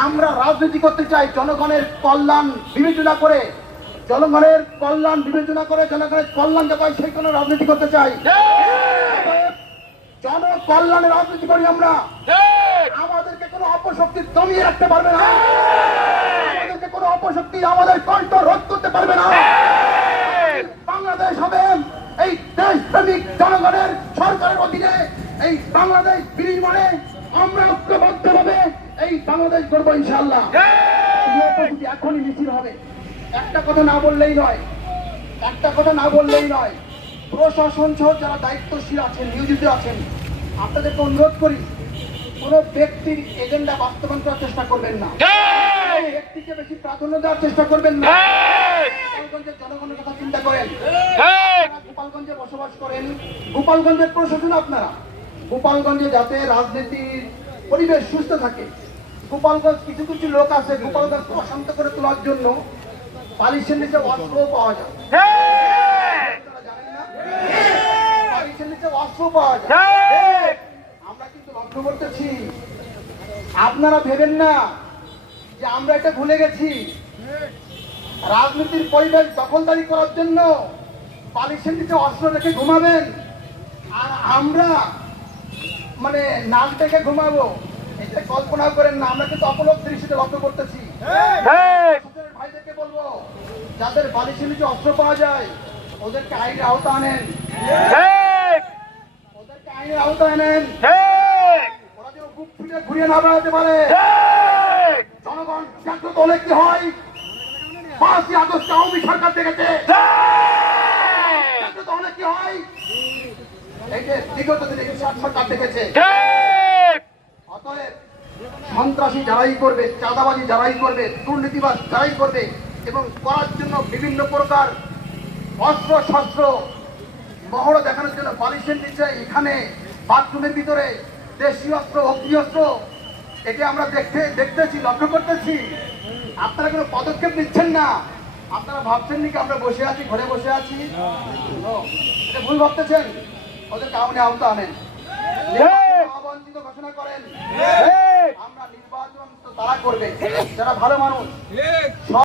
আমরা রাজনীতি করতে চাই, জনগণের কল্যাণ বিবেচনা করে, জনগণের কল্যাণ বিবেচনা করে, জনগণের কল্যাণ যাতে হয় সেই রাজনীতি করতে চাই। জনকল্যাণের রাজনীতি করি আমরা। আমাদেরকে কোনো অপশক্তি দমিয়ে রাখতে পারবে না। আমাদেরকে কোনো অপশক্তি আমাদের কণ্ঠ রোধ করতে পারবে না। বাংলাদেশ হবে এই দেশপ্রেমিক জনগণের সরকারের অধীনে। এই বাংলাদেশ বিনির্মাণে আমরা ঐক্যবদ্ধভাবে এই বাংলাদেশ করব ইনশাল্লাহ এখনই মিছিল হবে একটা কথা না বললেই নয় একটা কথা না বললেই নয় প্রশাসন সহ যারা দায়িত্বশীল আছেন নিয়োজিত আছেন আপনাদেরকে অনুরোধ করি কোনো ব্যক্তির এজেন্ডা বাস্তবায়ন করার চেষ্টা করবেন না। ব্যক্তিকে বেশি প্রাধান্য দেওয়ার চেষ্টা করবেন না। গোপালগঞ্জের জনগণের কথা চিন্তা করেন। গোপালগঞ্জে বসবাস করেন। গোপালগঞ্জের প্রশাসন আপনারা। গোপালগঞ্জে যাতে রাজনীতির পরিবেশ সুস্থ থাকে। গোপালগঞ্জ কিছু কিছু লোক আছে গোপালগঞ্জ অশান্ত করে তোলার জন্য বালিশের নিচে অস্ত্র পাওয়া যায়। আপনারা বালিশের নিচে অস্ত্র পাওয়া যায়। আমরা কিন্তু লক্ষ্য করতেছি। আপনারা ভেবেন না যে আমরা এটা ভুলে গেছি। রাজনীতির পরিবেশ দখলদারি করার জন্য বালিশের নিচে অস্ত্র রেখে ঘুমাবেন। আর আমরা মানে নাক ডেকে ঘুমাবো। এটা কল্পনা করেন না আমরা কিন্তু অপলক দৃষ্টিতে লক্ষ্য করতেছি। ভাইদেরকে বলব যাদের বালিশের নিচে অস্ত্র পাওয়া যায় ওদেরকে আইনের আওতা আনেন। ওদেরকে আইনের আওতা আনেন। ওরা যেন বুক ঘুরিয়ে না বেড়াতে পারে। জনগণ জাগ্রত হলে কি হয়? পাঁচই আগস্ট আওয়ামী সরকার দেখেছে। জাগ্রত হলে কি হয়? এই যে বিগত দিনে সরকার দেখেছে। সন্ত্রাসী যারাই করবে, চাঁদাবাজি যারাই করবে, দুর্নীতিবাজ যারাই করবে এবং করার জন্য বিভিন্ন প্রকার অস্ত্র, শস্ত্র, মহড়া দেখানোর জন্য বালিশের নিচে, এখানে বাথরুমের ভিতরে দেশীয় অস্ত্র, অগ্নি অস্ত্র এটি আমরা দেখতে, দেখতেছি, লক্ষ্য করতেছি। আপনারা কোনো পদক্ষেপ নিচ্ছেন না? আপনারা ভাবছেন নাকি আমরা বসে আছি, ঘরে বসে আছি? ভুল ভাবতেছেন? ওদেরকে আপনি আওতা আনেন। অবঞ্চিত ঘোষণা করেন। আমরা নির্বাচন তো তারা করবে। যারা ভালো মানুষ।